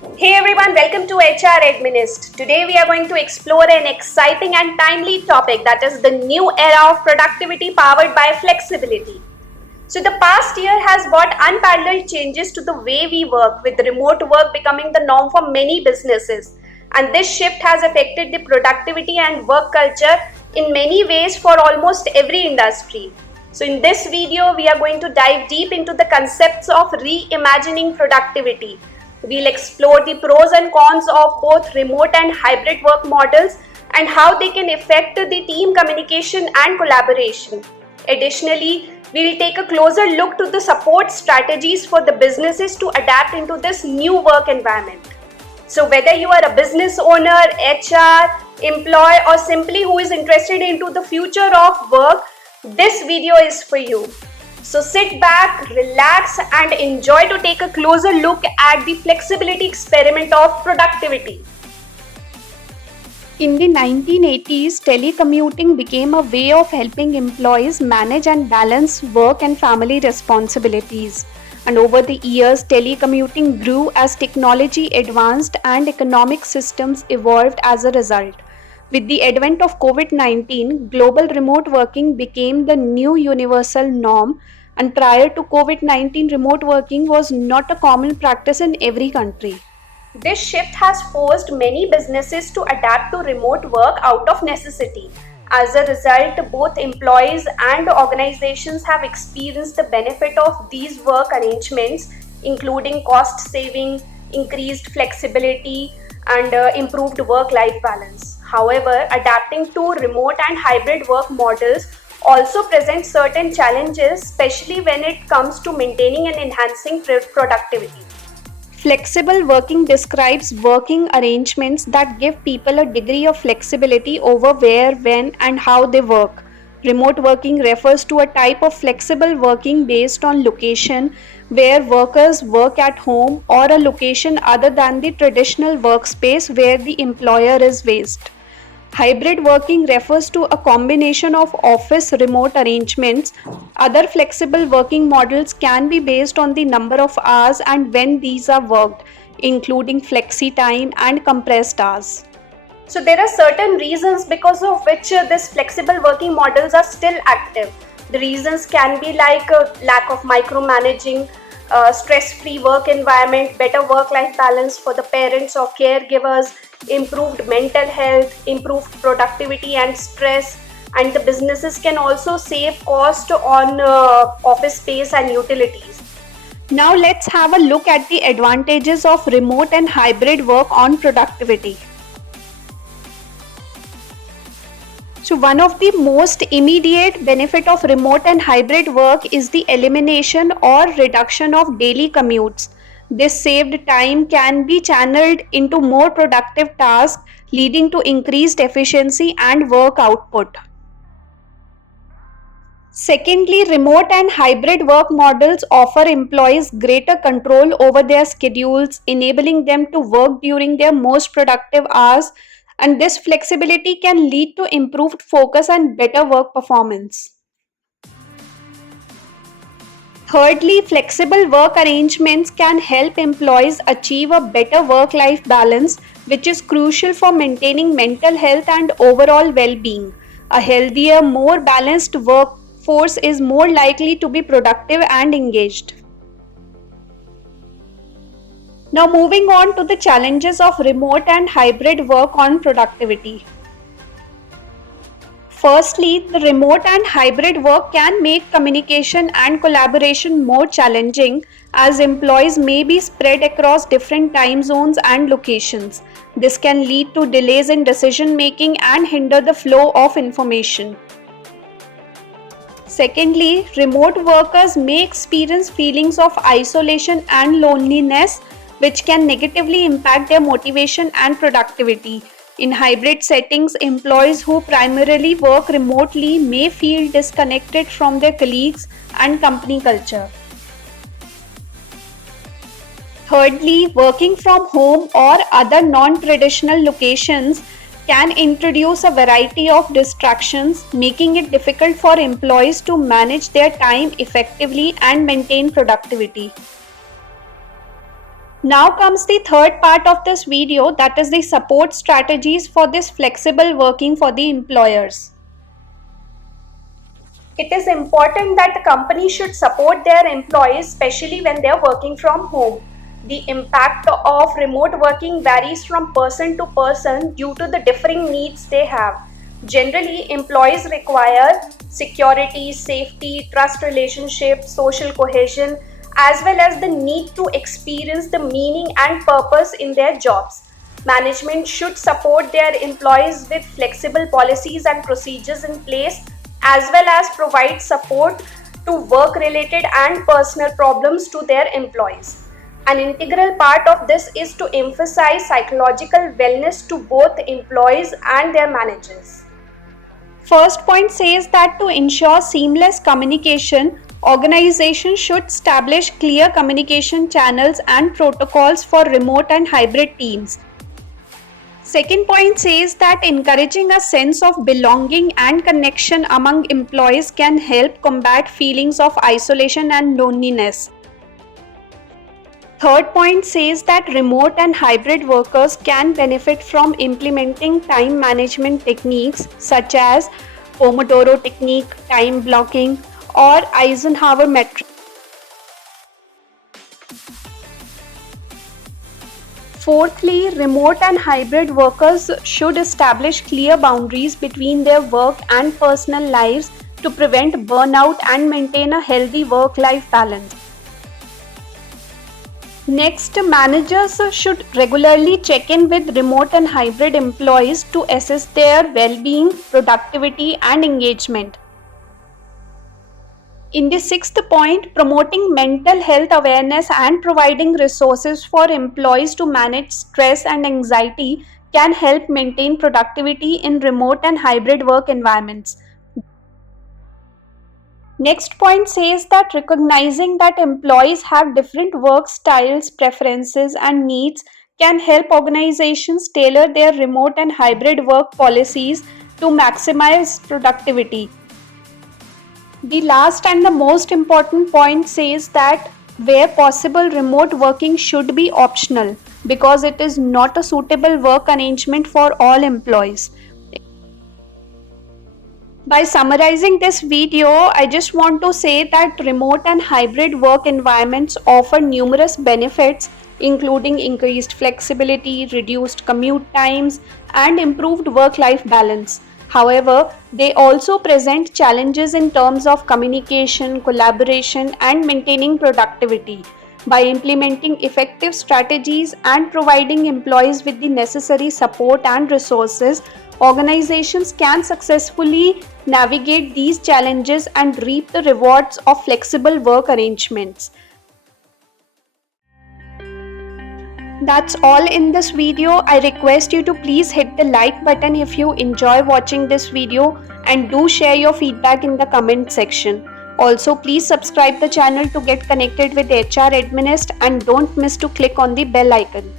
Hey everyone, welcome to HR Administ. Today we are going to explore an exciting and timely topic, that is the new era of productivity powered by flexibility. So the past year has brought unparalleled changes to the way we work, with remote work becoming the norm for many businesses. And this shift has affected the productivity and work culture in many ways for almost every industry. So in this video, we are going to dive deep into the concepts of reimagining productivity. We'll explore the pros and cons of both remote and hybrid work models and how they can affect the team communication and collaboration. Additionally, we'll take a closer look to the support strategies for the businesses to adapt into this new work environment. So whether you are a business owner, HR, employee, or simply who is interested into the future of work, this video is for you. So sit back, relax, and enjoy to take a closer look at the flexibility experiment of productivity. In the 1980s, telecommuting became a way of helping employees manage and balance work and family responsibilities. And over the years, telecommuting grew as technology advanced and economic systems evolved as a result. With the advent of COVID-19, global remote working became the new universal norm, and prior to COVID-19, remote working was not a common practice in every country. This shift has forced many businesses to adapt to remote work out of necessity. As a result, both employees and organizations have experienced the benefit of these work arrangements, including cost saving, increased flexibility, and improved work-life balance. However, adapting to remote and hybrid work models also presents certain challenges, especially when it comes to maintaining and enhancing productivity. Flexible working describes working arrangements that give people a degree of flexibility over where, when, and how they work. Remote working refers to a type of flexible working based on location, where workers work at home or a location other than the traditional workspace where the employer is based. Hybrid working refers to a combination of office remote arrangements. Other flexible working models can be based on the number of hours and when these are worked, including flexi time and compressed hours. So there are certain reasons because of which these flexible working models are still active. The reasons can be like lack of micromanaging, stress-free work environment, better work-life balance for the parents or caregivers, improved mental health, improved productivity and stress, and the businesses can also save cost on office space and utilities. Now let's have a look at the advantages of remote and hybrid work on productivity. So one of the most immediate benefit of remote and hybrid work is the elimination or reduction of daily commutes. This saved time can be channeled into more productive tasks, leading to increased efficiency and work output. Secondly, remote and hybrid work models offer employees greater control over their schedules, enabling them to work during their most productive hours, and this flexibility can lead to improved focus and better work performance. Thirdly, flexible work arrangements can help employees achieve a better work-life balance, which is crucial for maintaining mental health and overall well-being. A healthier, more balanced workforce is more likely to be productive and engaged. Now moving on to the challenges of remote and hybrid work on productivity. Firstly, the remote and hybrid work can make communication and collaboration more challenging, as employees may be spread across different time zones and locations. This can lead to delays in decision making and hinder the flow of information. Secondly, remote workers may experience feelings of isolation and loneliness, which can negatively impact their motivation and productivity. In hybrid settings, employees who primarily work remotely may feel disconnected from their colleagues and company culture. Thirdly, working from home or other non-traditional locations can introduce a variety of distractions, making it difficult for employees to manage their time effectively and maintain productivity. Now comes the third part of this video, that is the support strategies for this flexible working for the employers. It is important that the company should support their employees, especially when they are working from home. The impact of remote working varies from person to person due to the differing needs they have. Generally, employees require security, safety, trust relationships, social cohesion, as well as the need to experience the meaning and purpose in their jobs. Management should support their employees with flexible policies and procedures in place, as well as provide support to work related and personal problems to their employees. An integral part of this is to emphasize psychological wellness to both employees and their managers. First point says that to ensure seamless communication, organizations should establish clear communication channels and protocols for remote and hybrid teams. Second point says that encouraging a sense of belonging and connection among employees can help combat feelings of isolation and loneliness. Third point says that remote and hybrid workers can benefit from implementing time management techniques such as Pomodoro technique, time blocking, or Eisenhower metric. Fourthly, remote and hybrid workers should establish clear boundaries between their work and personal lives to prevent burnout and maintain a healthy work-life balance. Next, managers should regularly check in with remote and hybrid employees to assess their well-being, productivity, and engagement. In the sixth point, promoting mental health awareness and providing resources for employees to manage stress and anxiety can help maintain productivity in remote and hybrid work environments. Next point says that recognizing that employees have different work styles, preferences, and needs can help organizations tailor their remote and hybrid work policies to maximize productivity. The last and the most important point says that where possible, remote working should be optional because it is not a suitable work arrangement for all employees. By summarizing this video, I just want to say that remote and hybrid work environments offer numerous benefits, including increased flexibility, reduced commute times, and improved work-life balance. However, they also present challenges in terms of communication, collaboration, and maintaining productivity. By implementing effective strategies and providing employees with the necessary support and resources, organizations can successfully navigate these challenges and reap the rewards of flexible work arrangements. That's all in this video. I request you to please hit the like button if you enjoy watching this video, and do share your feedback in the comment section. Also, please subscribe the channel to get connected with HR Administ, and don't miss to click on the bell icon.